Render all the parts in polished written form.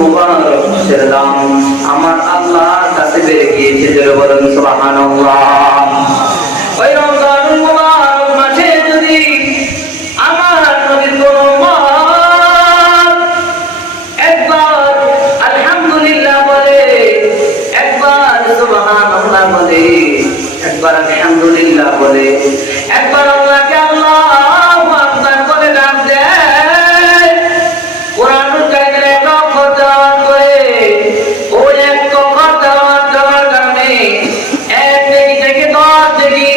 মুবারক মাসের দাম আমার আল্লাহর কাছে বেড়ে গিয়েছে। যারা বলেন সুবহানাল্লাহ। ওই রমজানুল মুবারক মাসে যদি আমার নবীর কোন উম্মত একবার আলহামদুলিল্লাহ বলে, একবার সুবহানাল্লাহ বলে, একবার আলহামদুলিল্লাহ বলে, একবার আল্লাহকে আল্লাহু আকবার বলে ডাক দেয়, কোরআনুল কারীমের এক অক্ষর তেলাওয়াত করে, ওই এক অক্ষর তেলাওয়াত করার কারণে এক নেকি থেকে 10 নেকি,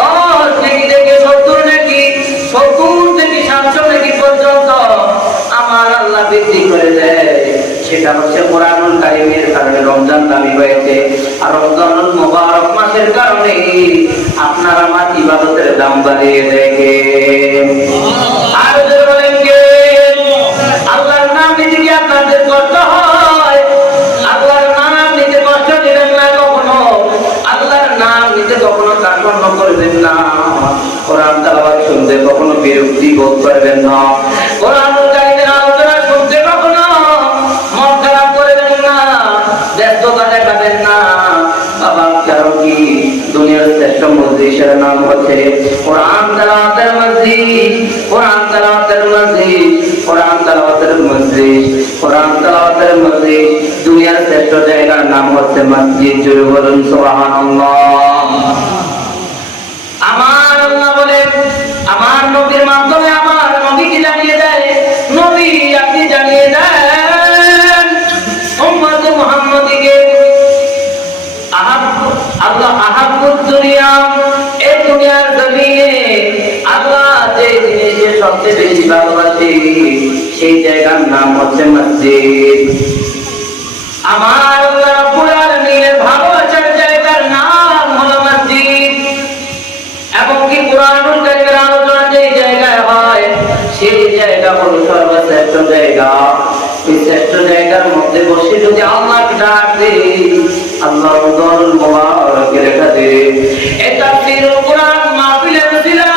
10 নেকি থেকে 70 নেকি, 70 থেকে 700 নেকি পর্যন্ত আমার আল্লাহ বৃদ্ধি করে দেয়। সেটা হচ্ছে কোরআনুল কারীমের কারণে রমজান দামি হয়েছে। আর রমজানুল মুবারক মাসের কারণে আপনার আমার ইবাদতের দাম বাড়িয়ে দেখে। আর ওদের বলেন কে আল্লাহর নাম নিতে কি আপনাদের কষ্ট হয়? আল্লাহর নাম নিতে কষ্ট দিবেন না কখনো, আল্লাহর নাম নিতে কখনো কার্পণ্য করবেন না, কোরআন তেলাওয়াত শুনতে কখনো বিরক্তি বোধ করবেন না, কোরআনুল কারীমের আলোচনা শুনতে কখনো মন খারাপ করবেন না, ব্যস্ততা দেখাবেন না। বাবা কারণ কি দুনিয়ার শ্রেষ্ঠ মজলিসের নাম হচ্ছে কোরআন তেলাওয়াতের মজলিস, কোরআন তেলাওয়াতের মজলিস, কোরআন তেলাওয়াতের মজলিস, কোরআন তেলাওয়াতের মজলিস। দুনিয়ার শ্রেষ্ঠ জায়গার নাম হচ্ছে মসজিদ। জোরে বলুন সুবহানাল্লাহ। আমার আল্লাহ বলে আমার নবীর মাধ্যমে আমার নবীকে জানিয়ে দেয়, নবী আপনি জানিয়ে দেন উম্মত মুহাম্মাদীকে আল্লাহ আহাব্বুদ দুনিয়া, এই দুনিয়ার জমিনে আল্লাহ যে জিনিসকে সবচেয়ে বেশি ভালোবাসে সেই জায়গার নাম হচ্ছে মসজিদ। আমার আল্লাহ রাব্বুল আলামিনের ভালোবাসার জায়গার নাম হলো মসজিদ। এবং কি কোরআনুল কারীমের আলোচনা যে জায়গায় হয় সেই জায়গা হলো সর্বশ্রেষ্ঠ জায়গা। এই শ্রেষ্ঠ জায়গার মধ্যে বসে যদি আল্লাহকে ডাক দেই, আল্লাহ রমজানুল মুবারকে রেখা দে, এই তাফসীরুল কোরআন মাহফিলের উসিলায়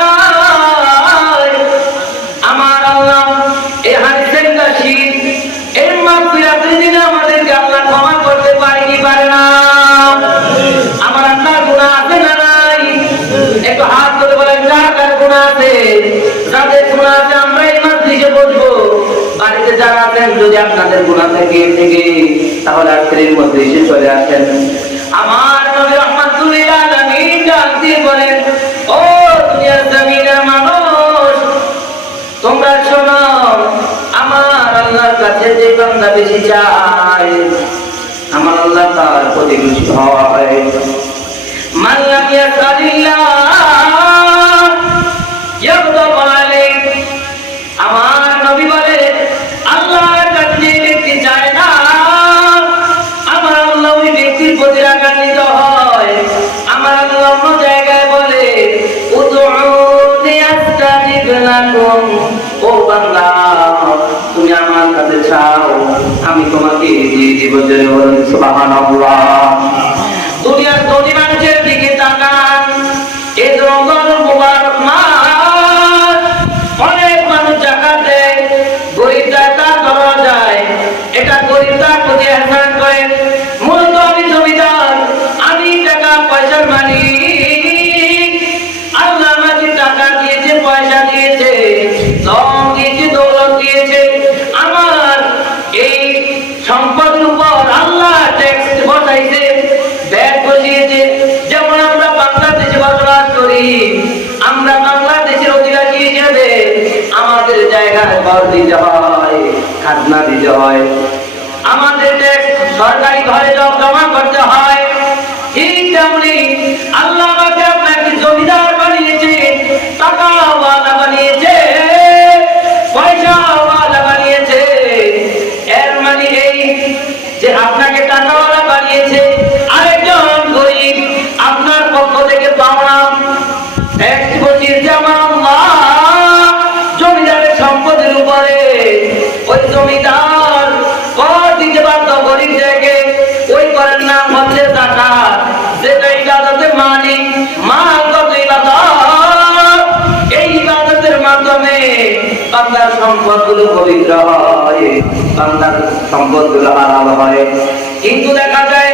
আমার আল্লাহ এই হাদিসের নাশিদ এই মাহফিলের দিনে আমাদেরকে আল্লাহ ক্ষমা করতে পারে কি পারে না? আমার আল্লাহ গুনাহ আছে না নাই? একটু হাত তুলে বলেন কার কার গুনাহ আছে? যাদের গুনাহ আছে আমরা এই মজলিসে বসবো। বাড়িতে যারা আছেন যদি আপনাদের গুনাহ থেকে তাহলে আজকের মজলিসে চলে আসেন। আমার নবী রাহমাতুল লিল আলামিন ডাক দিয়ে বলেন, ও দুনিয়ার জমিনের মানুষ তোমরা শোনো, আমার আল্লাহর কাছে যে বান্দা বেশি চায় আমার আল্লাহ তার প্রতি খুশি হয়। মান লাম ইয়াসালিল্লাহ ইয়াগদাব আলাইহি। আমার নবী বলে আল্লাহর কাছে যে ব্যক্তি চায় না আমার আল্লাহ ওই ব্যক্তির প্রতি রাগান্বিত হয়। আমার আল্লাহ অন্য জায়গায় বলে উদউনি আস্তাজিব লাকুম, ও বান্দা তুমি আমার কাছে চাও আমি তোমাকে দিয়ে দিব। জোরে বলুন সুবহানাল্লাহ। দুনিয়ার ধনী মানুষের দিকে তাকান, এই রমজানুল মুবারক মাস অনেক মানুষ জাকাত দেয়, গরিব দাতা ধরা যায়, এটা গরিবটা প্রতি ihsan করে। মূলত আমি জমিদার, আমি টাকা পয়সার মালিক, আল্লাহ আমাকে টাকা দিয়েছে, পয়সা দিয়েছে, ধন দিয়েছে, দৌলত দিয়েছে। আমার এই সম্পদের উপর আল্লাহ ট্যাক্স বসাইছে, ব্যাট বসিয়েছে। যেমন আমরা বাংলাদেশে বসবাস করি, আমরা বাংলাদেশের অধিবাসী হিসেবে আমাদের জায়গায় কর দিতে হয়, খাজনা দিতে হয়, আমাদের ট্যাক্স সরকারি ঘরে জমা করতে হয়। ঠিক তেমনি আল্লাহ আমাকে আপনাকে জমিদার বানিয়েছে, টাকাওয়ালা বানিয়েছে, পয়সাওয়ালা বানিয়েছে। এর মানে এই যে আপনাকে টাকাওয়ালা বানিয়েছে, আরেকজন গরিব আপনার পক্ষ থেকে পাওনা ট্যাক্স বসিয়েছে আমার আল্লাহ জমিদারের সম্পদের উপরে। ওই জমিদার কর দিতে বাধ্য গরিব থেকে, ওই করের নাম হচ্ছে জাকাত, যেটা ইবাদতের মালিক। মাল কত ইবাদত, সম্পদগুলো হালাল হয়। কিন্তু দেখা যায়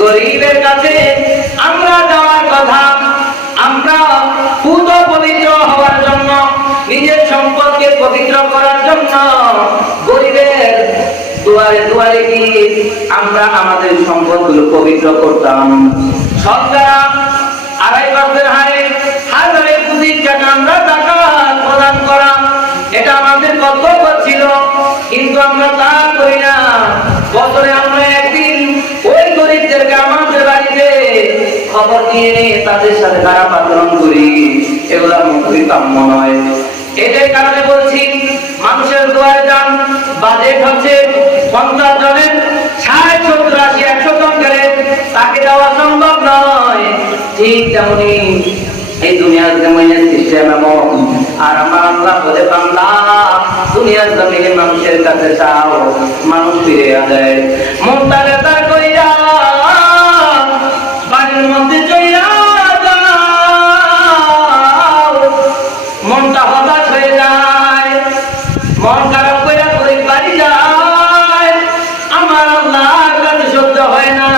গরিবের কাছে আমরা যাওয়ার কথা, আমরা পুত পবিত্র হওয়ার জন্য, নিজের সম্পদকে পবিত্র করার জন্য গরিবের দুয়ারে দুয়ারে গিয়ে আমরা আমাদের সম্পদগুলো পবিত্র করতাম। সরকার 2.5% হারে হাজারে 25 টাকা আমরা যাকাত প্রদান করা, এটা আমাদের কর্তব্য ছিল। কিন্তু আমরা তা করি না। বছরে আমরা একদিন ওই গরিবদেরকে আমাদের বাড়িতে খবর নিয়ে তাদের সাথে খারাপ আচরণ করি, এগুলা মোটেই কাম্য নয়। এদের কারণে বলছি, মানুষের দুয়ারে যান, বাজেট হচ্ছে 50 জনের 60, 70, 80, 100 জন গেলে তাকে দেওয়া সম্ভব নয়। ঠিক তেমনি এই দুনিয়ার জমিনের সিস্টেম এমন। আর আমার আল্লাহ বলে, বান্দা দুনিয়ার জমিনে মানুষের কাছে চাও, মানুষ ফিরে আনে। মনটা বেতার কইরা বাড়ির মধ্যে চইরা যাও, মনটা হতাশ হয়ে যায়, মন খারাপ কইরা গরিব বাড়ি যায়, আমার আল্লাহর কাছে সহ্য হয় না।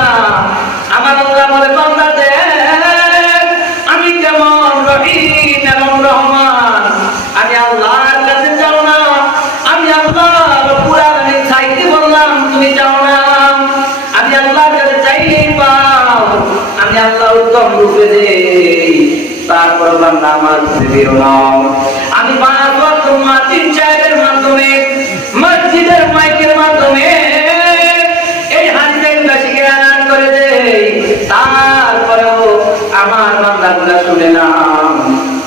আমার আল্লাহ বলে, বান্দা দেখ আমি কেমন রহিম এবং রহমান। আমি আল্লাহর কাছে যাও না, আমি আল্লাহর পুরাণে চাইতে বললাম, তুমি যাও না। আমি আল্লাহর কাছে চাইলেই পাও, আমি আল্লাহ উত্তম রূপে দেই। তারপর বান্দা আমার ফিরিও না। আমি 5 ওয়াক্ত মুয়াজ্জিন সাহেবের মাধ্যমে, মসজিদের মাইকের মাধ্যমে এই হাদিসটাকে এলান করে দেই। তারপরেও আমার বান্দাগুলো শুনে না।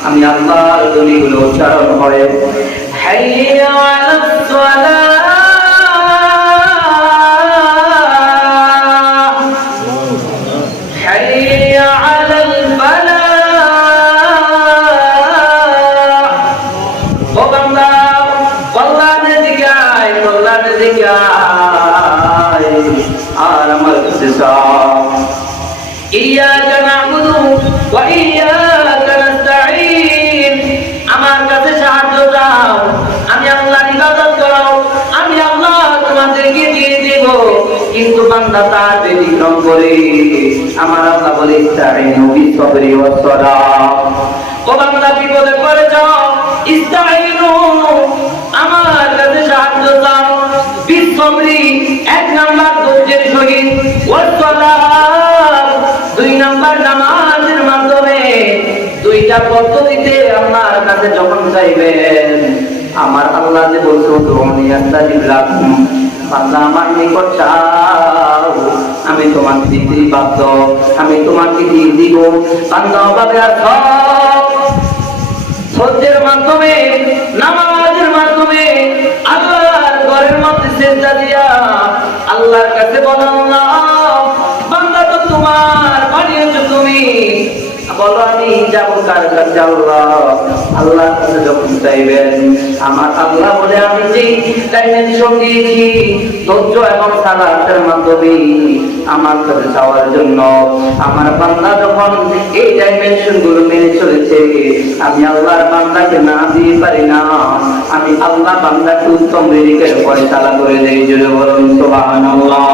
আমি আল্লাহর ধ্বনিগুলো উচ্চারণ করে, হাইয়া আলাস সালাহ, হাইয়া আলাল ফালাহ। ও বান্দা, কল্যাণের দিকে আয়, কল্যাণের দিকে আয়, আর আমার কাছে যাও। ইয়্যাকা না'বুদু ওয়া ইয়্যাকা নাস্তাঈন। আমার কাছে সাহায্য চাও, আমি আল্লাহর ইবাদত করো, আমি আল্লাহ তোমাদেরকে দিয়ে দেব। কিন্তু বান্দা তার ব্যতিক্রম করে। আমার আল্লাহ বলে, ইস্তাঈনু বিস-সাবরি ওয়াস-সালাহ। ও বান্দা বিপদে পড়ে যাও, ইস্তাঈনু আমার কাছে সাহায্য চাও, বিস-সাবরি 1 নাম্বার ধৈর্যের সহিত, ওয়াস-সালাহ 2 নাম্বার নামাজের মাধ্যমে। 2টা পদ্ধতিতে আল্লাহর কাছে যখন চাইবেন, আমার আল্লাহ যে বলছে, উদউনি আস্তাজিব লাকুম, বান্দা আমার নিকট চাও, আমি তোমাকে দিতেই বাধ্য, আমি তোমাকে দিয়ে দিব। বান্দা অভাবে আছো, সহ্যের মাধ্যমে, নামাজের মাধ্যমে, আল্লাহর ঘরের মধ্যে সিজদা দিয়া আল্লাহর কাছে বলো, আল্লাহ বান্দা তো তোমার, বানিয়েছো তুমি, বলো আমি যাবো কার কাছে? আল্লাহর কাছে যখন চাইবেন, আমার আল্লাহ বলে, আমি যেই ডাইমেনশন দিয়েছি ধৈর্য এবং সালাতের মাধ্যমে আমার কাছে চাওয়ার জন্য, আমার বান্দা যখন এই ডাইমেনশন গুলো মেনে চলেছে, আমি আল্লাহর বান্দাকে না দিয়ে পারি না। আমি আল্লাহ বান্দাকে উত্তম রিজিকের ফয়সালা করে দেই। জোরে বলুন সুবহানাল্লাহ।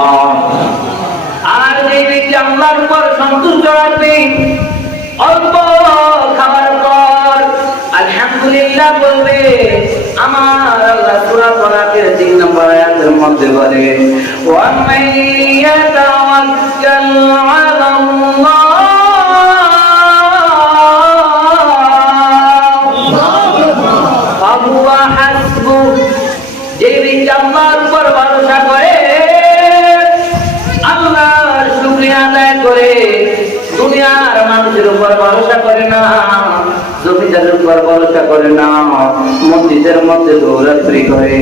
আর যে ব্যক্তি আল্লাহর উপর সন্তুষ্ট রাখবে, অল্প খাবার পর আলহামদুলিল্লাহ বলবে, আমার আল্লাহ সূরা তালাকের 3 নম্বর আয়াতের মধ্যে বলে, ওয়া মান ইয়াতাওয়াক্কাল আলাল্লাহ ফাহুয়া হাসবুহ। যে ব্যক্তি আল্লাহর উপর ভরসা করে, আল্লাহর শুকরিয়া আদায় করে, দুনিয়ার মানুষের উপর ভরসা করে না, জমিদারের উপর ভরসা করে না, মসজিদের মধ্যে দৌড়াদৌড়ি করে,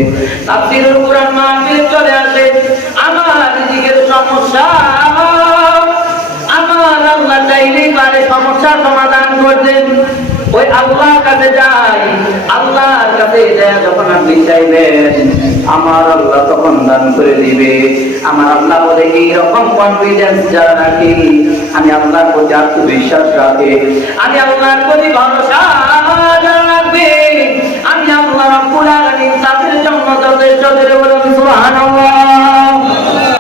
তাফসীরুল কুরআন মাহফিল চলে আসে, আমার রিজিকের সমস্যা আমার আল্লাহ চাইলেই পারে সমস্যার সমাধান করতেন। ওই আল্লাহর কাছে যাই, আল্লাহর কাছে যায় যখন আপনি চাইবেন, আমার আল্লাহ তখন দান করে দিবে। আমার আল্লাহ বলে, এইরকম কনফিডেন্স যারা রাখি, আমি আল্লাহর প্রতি আত্মবিশ্বাস রাখি, আমি আল্লাহর প্রতি ভরসা যারা রাখবে, আমি আল্লাহ রাব্বুল আলামিন তাদের জন্য যথেষ্ট। সুবহানাল্লাহ।